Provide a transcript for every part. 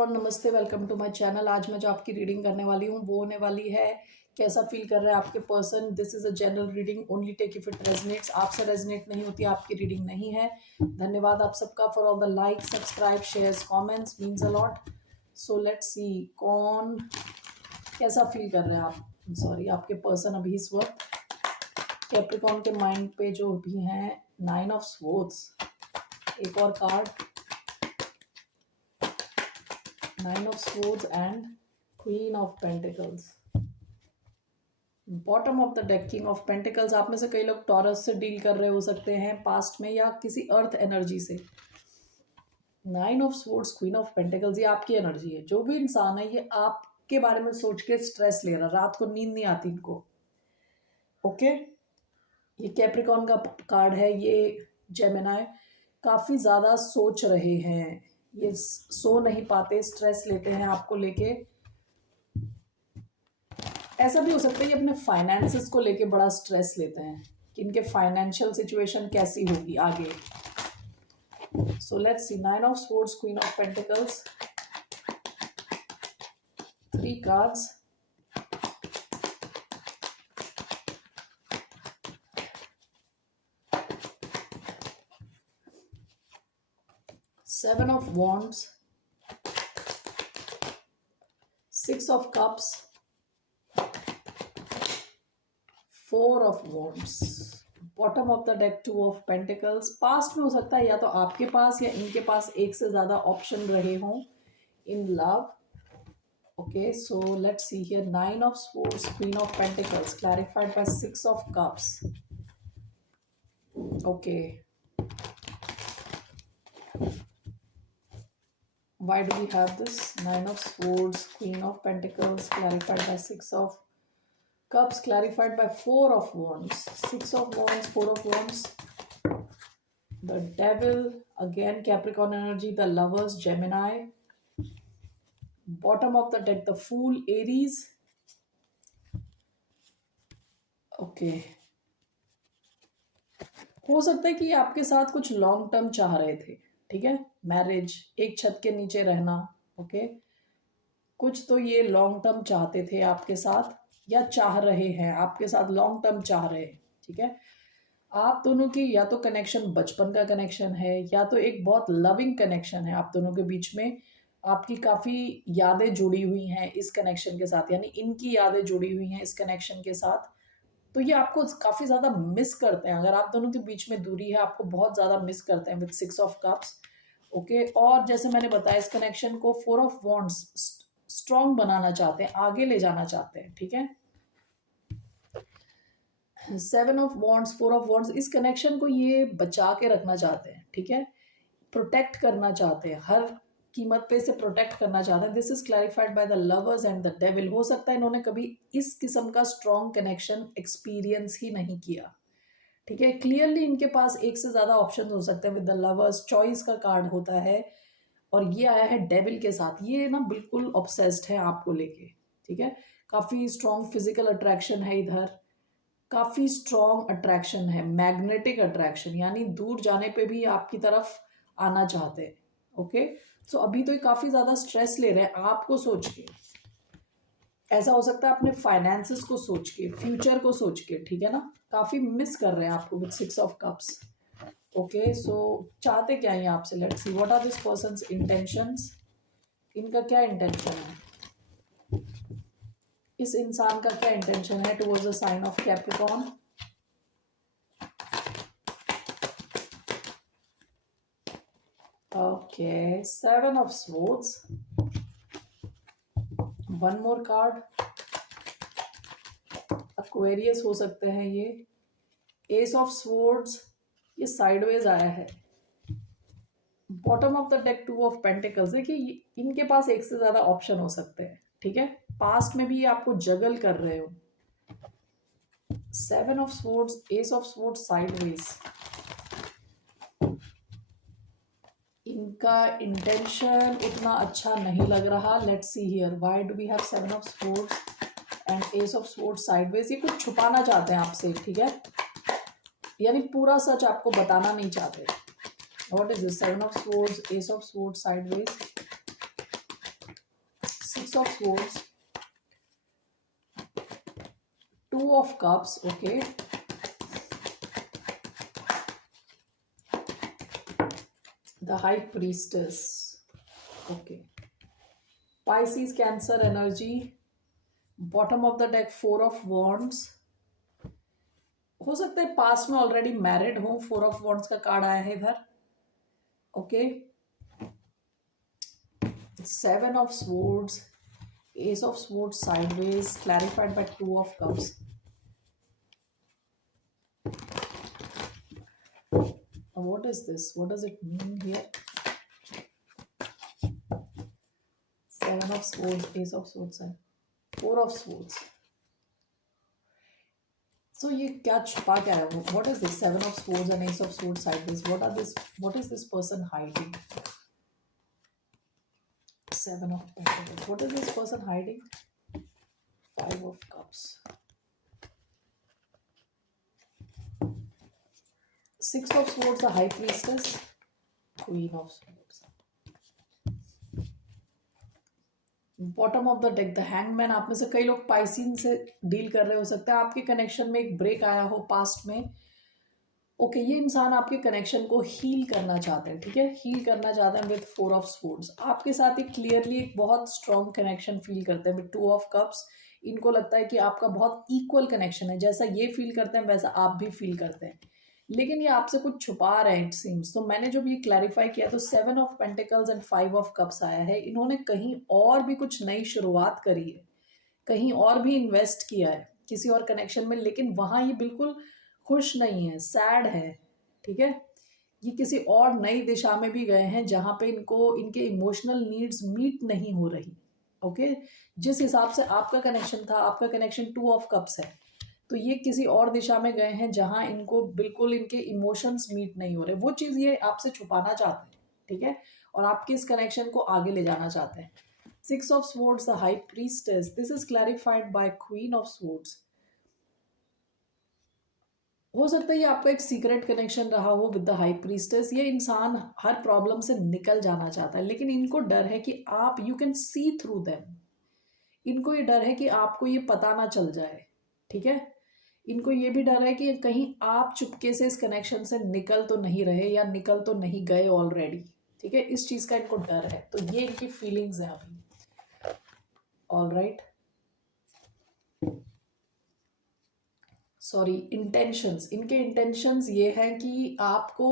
Capricorn, नमस्ते, welcome to my channel. आज मैं जो आपकी रीडिंग करने वाली हूँ वो होने वाली है कैसा फील कर रहा है आपके person. This is a general reading, only take if it resonates. आपसे रेजनेट नहीं होती आपकी रीडिंग नहीं है। धन्यवाद आप सबका for all the like, subscribe, shares, comments, means a lot. So let's see कौन कैसा फील कर रहे हैं आप, सॉरी आपके पर्सन अभी इस वक्त। कैप्रिकॉर्न के माइंड पे जो भी हैं 9 ऑफ स्वॉर्ड्स, एक और card 9 of swords and Queen of Pentacles. Bottom of the deck King of Pentacles। आप में से कई लोग टॉरस से डील कर रहे हो सकते हैं पास्ट में, या किसी अर्थ एनर्जी से। 9 of swords, Queen of Pentacles, ये आपकी एनर्जी है। जो भी इंसान है ये आपके बारे में सोच के स्ट्रेस ले रहा, रात को नींद नहीं आती इनको। ओके, ये कैप्रिकॉर्न का कार्ड है। ये जेमिनाई काफी ज्यादा सोच रहे हैं, ये सो नहीं पाते, स्ट्रेस लेते हैं आपको लेके। ऐसा भी हो सकता है कि अपने फाइनेंसेस को लेके बड़ा स्ट्रेस लेते हैं कि इनके फाइनेंशियल सिचुएशन कैसी होगी आगे। सो let's C 9 of swords, queen of pentacles, 3 cards, Seven of Wands, 6 of Cups, 4 of Wands, bottom of the deck 2 of Pentacles। Past में हो सकता है या तो आपके पास या इनके पास एक से ज्यादा ऑप्शन रहे हों in love. Okay, so let's see here 9 of Swords, Queen of Pentacles, clarified by 6 of Cups। Okay, why do we have this 9 of Swords, Queen of Pentacles, clarified by 6 of Cups, clarified by 4 of Wands, 6 of Wands, 4 of Wands, the Devil, again Capricorn energy, the Lovers, Gemini, bottom of the deck, the Fool, Aries. Okay, हो सकता है कि ये आपके साथ कुछ long term चाह रहे थे, ठीक है, मैरिज, एक छत के नीचे रहना। ओके, कुछ तो ये लॉन्ग टर्म चाहते थे आपके साथ, या चाह रहे हैं आपके साथ, लॉन्ग टर्म चाह रहे हैं। ठीक है, आप दोनों की या तो कनेक्शन बचपन का कनेक्शन है, या तो एक बहुत लविंग कनेक्शन है आप दोनों के बीच में। आपकी काफ़ी यादें जुड़ी हुई हैं इस कनेक्शन के साथ, यानी इनकी यादें जुड़ी हुई हैं इस कनेक्शन के साथ। तो ये आपको काफ़ी ज़्यादा मिस करते हैं। अगर आप दोनों के बीच में दूरी है, आपको बहुत ज़्यादा मिस करते हैं विद 6 ऑफ कप्स। ओके, और जैसे मैंने बताया इस कनेक्शन को 4 ऑफ वॉन्ड्स स्ट्रॉन्ग बनाना चाहते हैं, आगे ले जाना चाहते हैं। ठीक है, 7 ऑफ वॉन्ड्स, 4 ऑफ वॉन्ड्स, इस कनेक्शन को ये बचा के रखना चाहते हैं। ठीक है, प्रोटेक्ट करना चाहते हैं, हर कीमत पे से प्रोटेक्ट करना चाहते हैं। This is clarified by the lovers and the devil. हो सकता है इन्होंने कभी इस किस्म का स्ट्रॉन्ग कनेक्शन एक्सपीरियंस ही नहीं किया। ठीक है, क्लियरली इनके पास एक से ज्यादा ऑप्शन हो सकते हैं। विद द लवर्स चॉइस का कार्ड होता है, और ये आया है डेविल के साथ। ये ना बिल्कुल ऑब्सेस्ड है आपको लेके। ठीक है, काफी स्ट्रॉन्ग फिजिकल अट्रैक्शन है इधर, काफी स्ट्रॉन्ग अट्रैक्शन है, मैग्नेटिक अट्रैक्शन, यानी दूर जाने पे भी आपकी तरफ आना चाहते हैं। ओके, सो अभी तो ये काफी ज्यादा स्ट्रेस ले रहे हैं आपको सोच के। ऐसा हो सकता है अपने फाइनेंसेस को सोच के, फ्यूचर को सोच के। ठीक है ना, काफी मिस कर रहे हैं आपको with 6 of cups. Okay, so चाहते क्या है आपसे? Let's see what are this persons intentions. इनका क्या इंटेंशन है, इस इंसान का क्या इंटेंशन है towards the sign of Capricorn. Okay, 7 of swords, one more card, Aquarius हो सकते हैं ये। एस ऑफ स्वॉर्ड्स, ये साइडवेज आया है। Bottom of the deck 2 of pentacles. देखिए इनके पास एक से ज्यादा ऑप्शन हो सकते हैं। ठीक है, पास्ट में भी आपको जगल कर रहे हो। 7 of swords, ace of swords sideways. इनका इंटेंशन उतना अच्छा नहीं लग रहा। Let's see here why do we have 7 of swords and ace of swords sideways. ये कुछ छुपाना चाहते हैं आपसे। ठीक है, यानी पूरा सच आपको बताना नहीं चाहते। What is this? 7 of swords, ace of swords sideways, 6 of swords, 2 of cups, okay, the high priestess, okay, Pisces Cancer energy, bottom of the deck 4 of wands, हो सकता है पास में ऑलरेडी मैरिड हो, 4 ऑफ wands का card आया है इधर, okay, 7 of swords, ace of swords sideways clarified by 2 of cups. Now what is this? What does it mean here? 7 of swords, ace of swords and 4 of swords. So ये क्या छुपा क्या है? What is this? 7 of swords and ace of swords sideways. What is this person hiding? 7 of pentacles. What is this person hiding? 5 of cups. 6 of swords, the high priestess. Queen of swords. Bottom of the deck the hangman. आप में से कई लोग पाइसिन से deal कर रहे हो सकता है, आपके कनेक्शन में एक ब्रेक आया हो पास्ट में, ओके, ये इंसान आपके कनेक्शन को हील करना चाहते हैं, ठीक है, हील करना चाहते हैं विद 4 ऑफ स्वॉर्ड्स. आपके साथ एक क्लियरली एक बहुत स्ट्रॉन्ग कनेक्शन फील करते हैं विद 2 ऑफ कप्स. इनको लगता है कि आपका बहुत इक्वल कनेक्शन है, जैसा ये फील करते हैं वैसा आप भी फील करते हैं, लेकिन ये आपसे कुछ छुपा रहे हैं इट सीम्स. तो मैंने जब ये क्लैरिफाई किया तो 7 of pentacles and 5 of cups आया है. इन्होंने कहीं और भी कुछ नई शुरुआत करी है, कहीं और भी इन्वेस्ट किया है किसी और कनेक्शन में, लेकिन वहाँ ये बिल्कुल खुश नहीं है, सैड है, ठीक है. ये किसी और नई दिशा में भी गए हैं जहाँ पे इनको इनके इमोशनल नीड्स मीट नहीं हो रही, ओके. जिस हिसाब से आपका कनेक्शन था, आपका कनेक्शन 2 ऑफ कप्स है, तो ये किसी और दिशा में गए हैं जहां इनको बिल्कुल इनके इमोशंस मीट नहीं हो रहे. वो चीज़ ये आपसे छुपाना चाहते हैं, ठीक है, और आपके इस कनेक्शन को आगे ले जाना चाहते हैं. 6 of swords the high priestess. This is clarified by queen of swords. हो सकता है ये आपका एक सीक्रेट कनेक्शन रहा हो विद द हाई प्रीस्टेस. ये इंसान हर प्रॉब्लम से निकल जाना चाहता है, लेकिन इनको डर है कि आप you can see through them. इनको ये डर है कि आपको ये पता ना चल जाए, ठीक है. इनको ये भी डर है कि कहीं आप चुपके से इस कनेक्शन से निकल तो नहीं रहे या निकल तो नहीं गए ऑलरेडी, ठीक है. इस चीज का इनको डर है, तो ये इनकी फीलिंग्स हैं अभी. All right, sorry, intentions. इनके इंटेंशंस ये हैं कि आपको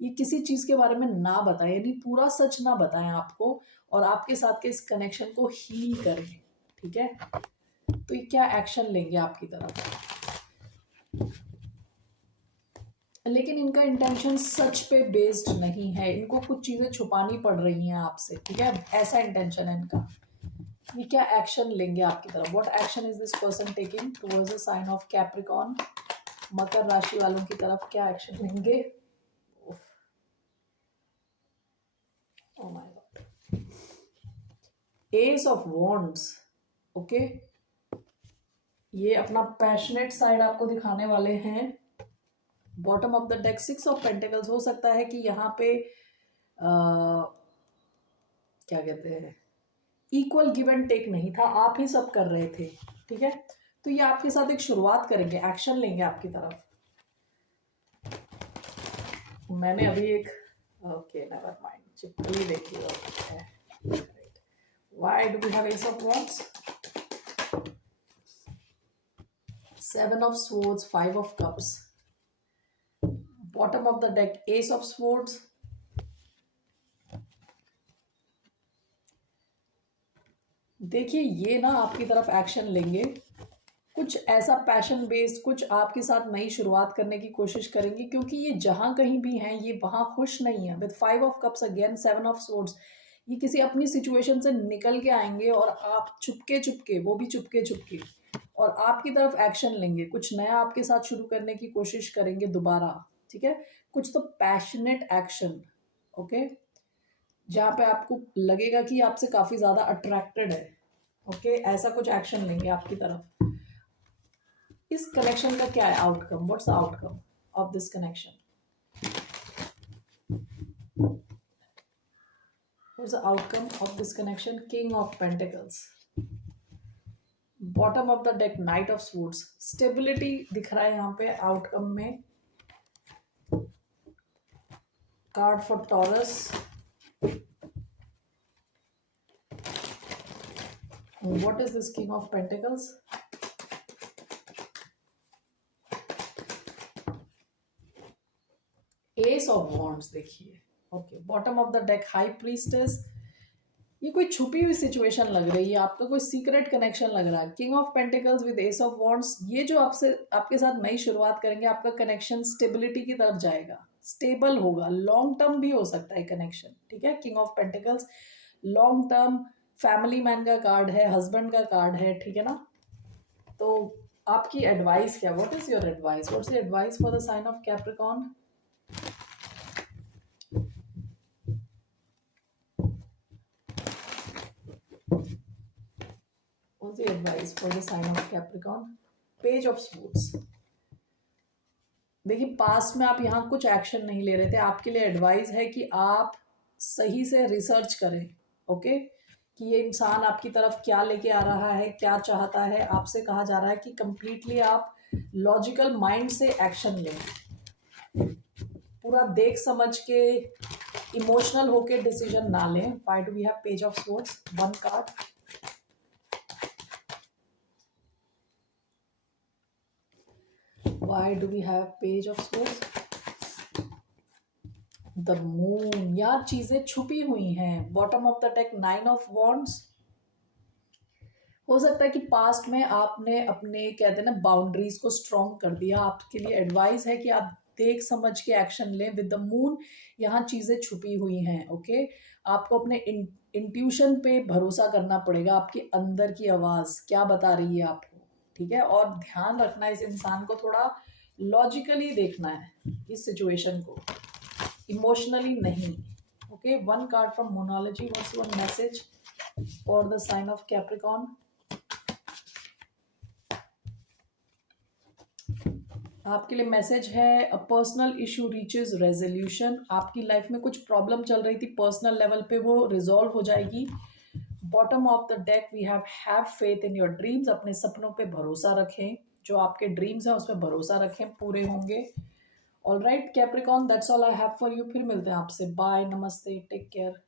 ये किसी चीज के बारे में ना बताएं, यानी पूरा सच ना बताएं आपको, और आपके साथ के इस कनेक्शन को हील करें, ठीक है. तो ये क्या एक्शन लेंगे आपकी तरफ, लेकिन इनका इंटेंशन सच पे बेस्ड नहीं है, इनको कुछ चीजें छुपानी पड़ रही हैं आपसे, ठीक है. ऐसा इंटेंशन है इनका. ये क्या एक्शन लेंगे आपकी तरफ? What action is this person taking towards the sign of Capricorn? मकर राशि वालों की तरफ क्या एक्शन लेंगे? Oh my God, ace of wands, okay. ये अपना पैशनेट साइड आपको दिखाने वाले हैं. Bottom of the deck 6 of pentacles. हो सकता है कि यहाँ पे क्या कहते हैं, इक्वल गिव एंड टेक नहीं था, आप ही सब कर रहे थे, ठीक है. तो ये आपके साथ एक शुरुआत करेंगे, एक्शन लेंगे आपकी तरफ. मैंने अभी एक, ओके नेवर माइंड, चिपकली देखी. Okay, why do we have ace of wands, 7 of swords, 5 of cups. Bottom of the deck ace of swords. देखिए ये ना आपकी तरफ एक्शन लेंगे, कुछ ऐसा पैशन बेस्ड, कुछ आपके साथ नई शुरुआत करने की कोशिश करेंगे, क्योंकि ये जहां कहीं भी हैं ये वहां खुश नहीं है. With 5 of cups again 7 of swords. ये किसी अपनी सिचुएशन से निकल के आएंगे और आप चुपके चुपके, वो भी चुपके चुपके, और आपकी तरफ एक्शन लेंगे, कुछ नया आपके साथ शुरू करने की कोशिश करेंगे दोबारा, ठीक है. कुछ तो पैशनेट एक्शन, ओके, जहाँ पे आपको लगेगा कि आपसे काफी ज्यादा अट्रैक्टेड है, ओके. ऐसा कुछ एक्शन लेंगे आपकी तरफ. इस कनेक्शन का क्या है outcome? What's the outcome of this connection? What's the outcome of this connection? King of pentacles. Bottom of the deck knight of swords, stability दिख रहा है यहाँ पे आउटकम में। Card for Taurus, what is this king of pentacles, ace of wands देखिए। Okay, bottom of the deck high priestess, ये कोई छुपी हुई सिचुएशन लग रही है, आपका कोई सीक्रेट कनेक्शन लग रहा है। King of pentacles with S of wands, ये जो आपसे आपके साथ नई शुरुआत करेंगे, आपका कनेक्शन स्टेबिलिटी की तरफ जाएगा, स्टेबल होगा, लॉन्ग टर्म भी हो सकता है कनेक्शन, ठीक है। King of pentacles long term, family man का कार्ड है, हस्बैंड का कार्ड है, ठीक है ना। तो आपकी एडवाइस क्या, what is your advice, what's the advice for the sign of Capricorn. What's the advice for the sign of Capricorn? Page of Swords. देखिए, पास्ट में आप यहाँ कुछ एक्शन नहीं ले रहे थे, आपके लिए एडवाइस है कि आप सही से रिसर्च करें, ओके, कि ये इंसान आपकी तरफ क्या लेके आ रहा है, क्या चाहता है। आपसे कहा जा रहा है कि कंप्लीटली आप लॉजिकल माइंड से एक्शन लें, पूरा देख समझ के, इमोशनल होके डिसीजन ना लें। Why do we have page of swords, one card. Why do we have page of swords? The moon, यार चीजें छुपी हुई हैं। Bottom of the deck nine of wands, हो सकता है कि पास्ट में आपने अपने कहते हैं ना बाउंड्रीज को स्ट्रॉन्ग कर दिया। आपके लिए एडवाइस है कि आप देख समझ के एक्शन लें। विद द मून यहाँ चीजें छुपी हुई हैं, ओके। आपको अपने इंट्यूशन पे भरोसा करना पड़ेगा, आपके अंदर की आवाज क्या बता रही है आपको, ठीक है। और ध्यान रखना है, इस इंसान को थोड़ा लॉजिकली देखना है इस सिचुएशन को, इमोशनली नहीं, okay. One card from monology, what's one message for the sign of Capricorn. आपके लिए मैसेज है, a personal issue reaches resolution. आपकी लाइफ में कुछ प्रॉब्लम चल रही थी पर्सनल लेवल पे, वो रिजॉल्व हो जाएगी। Bottom of the deck we have faith in your dreams, अपने सपनों पे भरोसा रखें, जो आपके ड्रीम्स हैं उस पर भरोसा रखें, पूरे होंगे। All right Capricorn, that's all I have for you. फिर मिलते हैं आपसे, बाय, नमस्ते, टेक केयर।